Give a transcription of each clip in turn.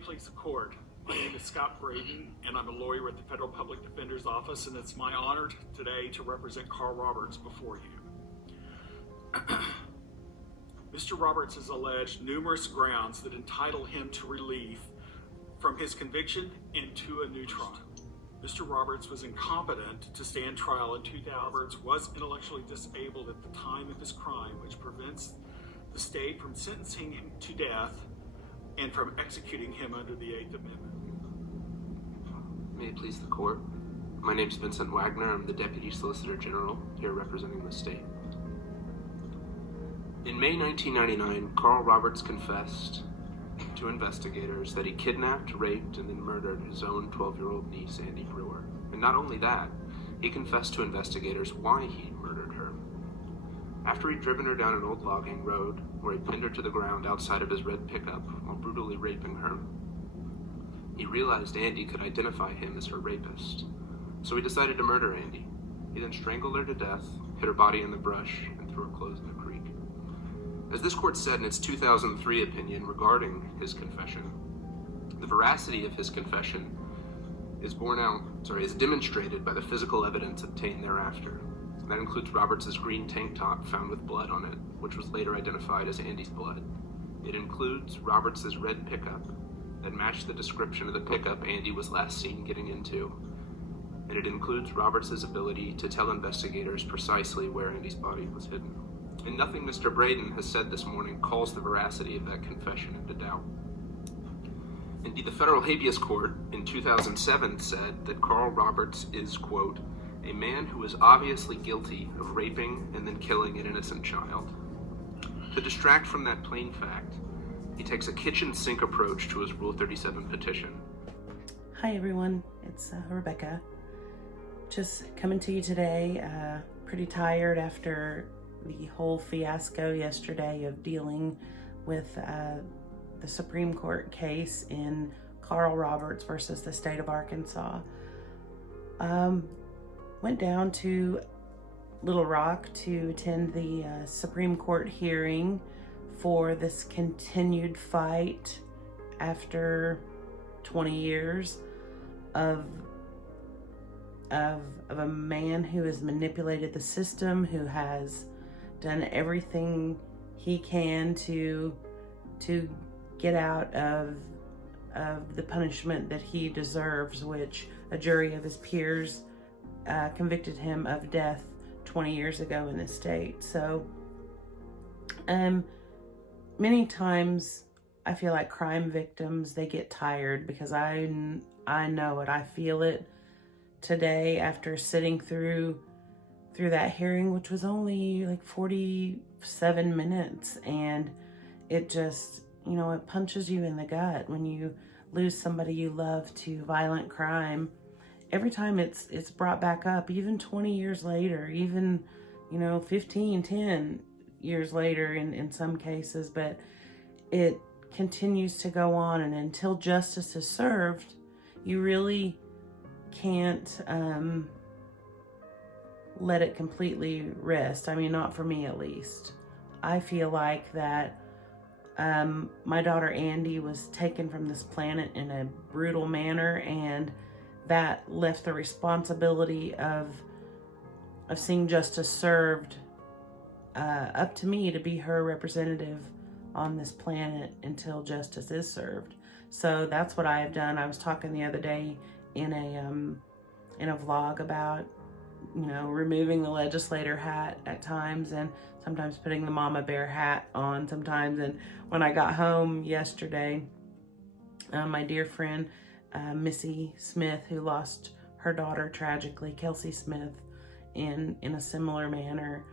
it please the court. My name is Scott Braden, and I'm a lawyer at the Federal Public Defender's Office, and it's my honor today to represent Karl Roberts before you. Mr. Roberts has alleged numerous grounds that entitle him to relief from his conviction into a new trial. Mr. Roberts was incompetent to stand trial in 2000. Roberts was intellectually disabled at the time of his crime, which prevents the state from sentencing him to death and from executing him under the Eighth Amendment. May it please the court. My name is Vincent Wagner. I'm the Deputy Solicitor General here representing the state. In May 1999, Karl Roberts confessed to investigators that he kidnapped, raped, and then murdered his own 12-year-old niece, Andi Brewer. And not only that, he confessed to investigators why he murdered her. After he'd driven her down an old logging road, where he pinned her to the ground outside of his red pickup while brutally raping her, he realized Andi could identify him as her rapist. So he decided to murder Andi. He then strangled her to death, hid her body in the brush, and threw her clothes in a creek. As this court said in its 2003 opinion regarding his confession, the veracity of his confession is demonstrated by the physical evidence obtained thereafter. That includes Roberts' green tank top found with blood on it, which was later identified as Andi's blood. It includes Roberts' red pickup that matched the description of the pickup Andi was last seen getting into. And it includes Roberts' ability to tell investigators precisely where Andi's body was hidden. And nothing Mr. Braden has said this morning calls the veracity of that confession into doubt. Indeed, the federal habeas court in 2007 said that Karl Roberts is, quote, a man who is obviously guilty of raping and then killing an innocent child. To distract from that plain fact, he takes a kitchen sink approach to his Rule 37 petition. Hi everyone, it's Rebecca. Just coming to you today, pretty tired after the whole fiasco yesterday of dealing with the Supreme Court case in Karl Roberts versus the state of Arkansas. Went down to Little Rock to attend the Supreme Court hearing for this continued fight after 20 years of a man who has manipulated the system, who has done everything he can to get out of the punishment that he deserves, which a jury of his peers convicted him of death 20 years ago in this state. So many times I feel like crime victims, they get tired, because I know it, I feel it today after sitting through that hearing, which was only like 47 minutes, and it just, it punches you in the gut when you lose somebody you love to violent crime. Every time it's brought back up, even 20 years later, even 10 years later in some cases, but it continues to go on, and until justice is served, you really can't let it completely rest. I mean, not for me at least. I feel like that my daughter Andi was taken from this planet in a brutal manner, and that left the responsibility of seeing justice served up to me to be her representative on this planet until justice is served. So that's what I have done. I was talking the other day in a vlog about removing the legislator hat at times, and sometimes putting the mama bear hat on sometimes. And when I got home yesterday, my dear friend Missy Smith, who lost her daughter tragically, Kelsey Smith, in a similar manner,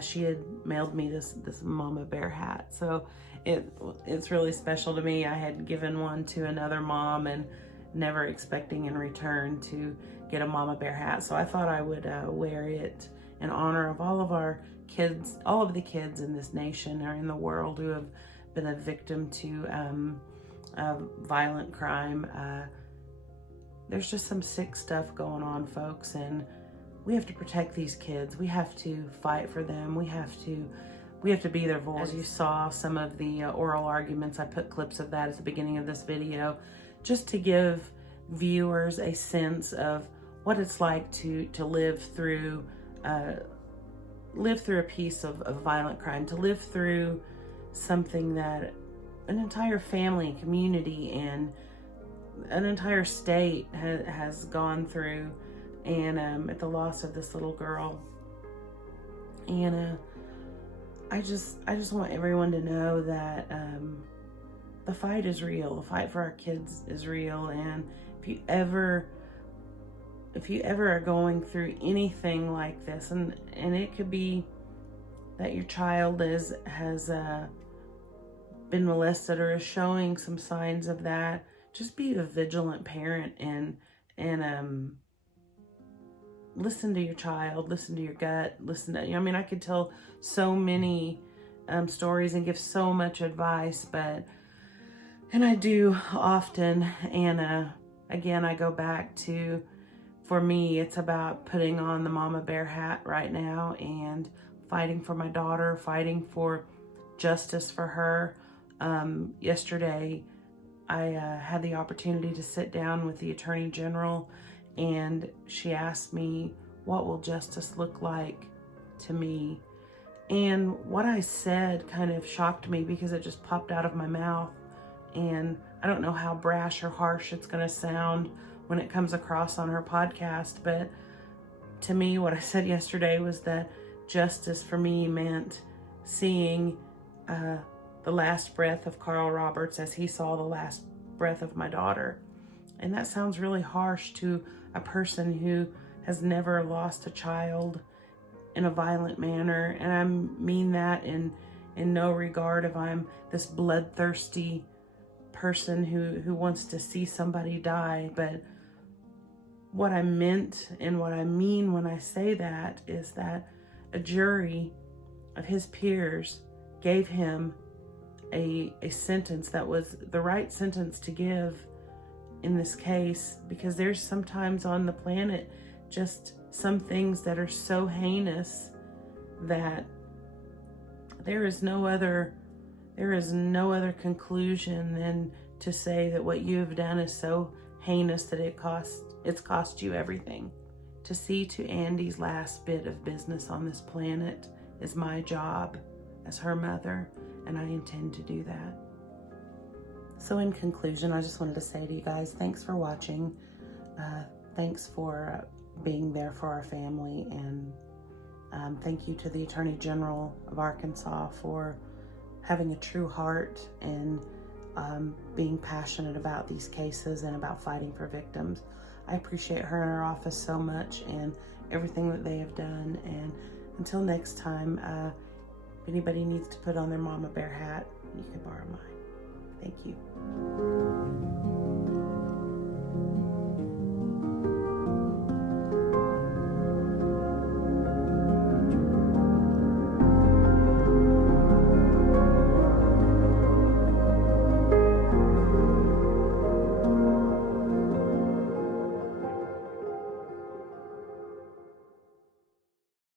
she had mailed me this mama bear hat. So it's really special to me. I had given one to another mom and never expecting in return to get a mama bear hat. So I thought I would wear it in honor of all of our kids, all of the kids in this nation or in the world who have been a victim to violent crime. There's just some sick stuff going on, folks, and we have to protect these kids. We have to fight for them. We have we have to be their voice. As you saw some of the oral arguments, I put clips of that at the beginning of this video, just to give viewers a sense of what it's like to live through a piece of violent crime, to live through something that an entire family, community, and an entire state has gone through, and at the loss of this little girl. And I just want everyone to know that the fight is real. The fight for our kids is real. And if you ever are going through anything like this, and it could be that your child has been molested or is showing some signs of that, just be a vigilant parent and listen to your child, listen to your gut, I could tell so many stories and give so much advice, and I do often, and again, I go back to, for me, it's about putting on the mama bear hat right now and fighting for my daughter, fighting for justice for her. Yesterday, I had the opportunity to sit down with the Attorney General, and she asked me, what will justice look like to me? And what I said kind of shocked me because it just popped out of my mouth. And I don't know how brash or harsh it's going to sound when it comes across on her podcast, but to me, what I said yesterday was that justice for me meant seeing the last breath of Karl Roberts as he saw the last breath of my daughter. And that sounds really harsh to a person who has never lost a child in a violent manner. And I mean that in no regard if I'm this bloodthirsty person who wants to see somebody die. But what I meant and what I mean when I say that is that a jury of his peers gave him a sentence that was the right sentence to give in this case, because there's sometimes on the planet just some things that are so heinous that there is no other conclusion than to say that what you have done is so heinous that it's cost you everything. To see to Andi's last bit of business on this planet is my job as her mother, and I intend to do that. So in conclusion, I just wanted to say to you guys, thanks for watching. Thanks for being there for our family, and thank you to the Attorney General of Arkansas for having a true heart and being passionate about these cases and about fighting for victims. I appreciate her and her office so much and everything that they have done. And until next time, if anybody needs to put on their mama bear hat, you can borrow mine. Thank you.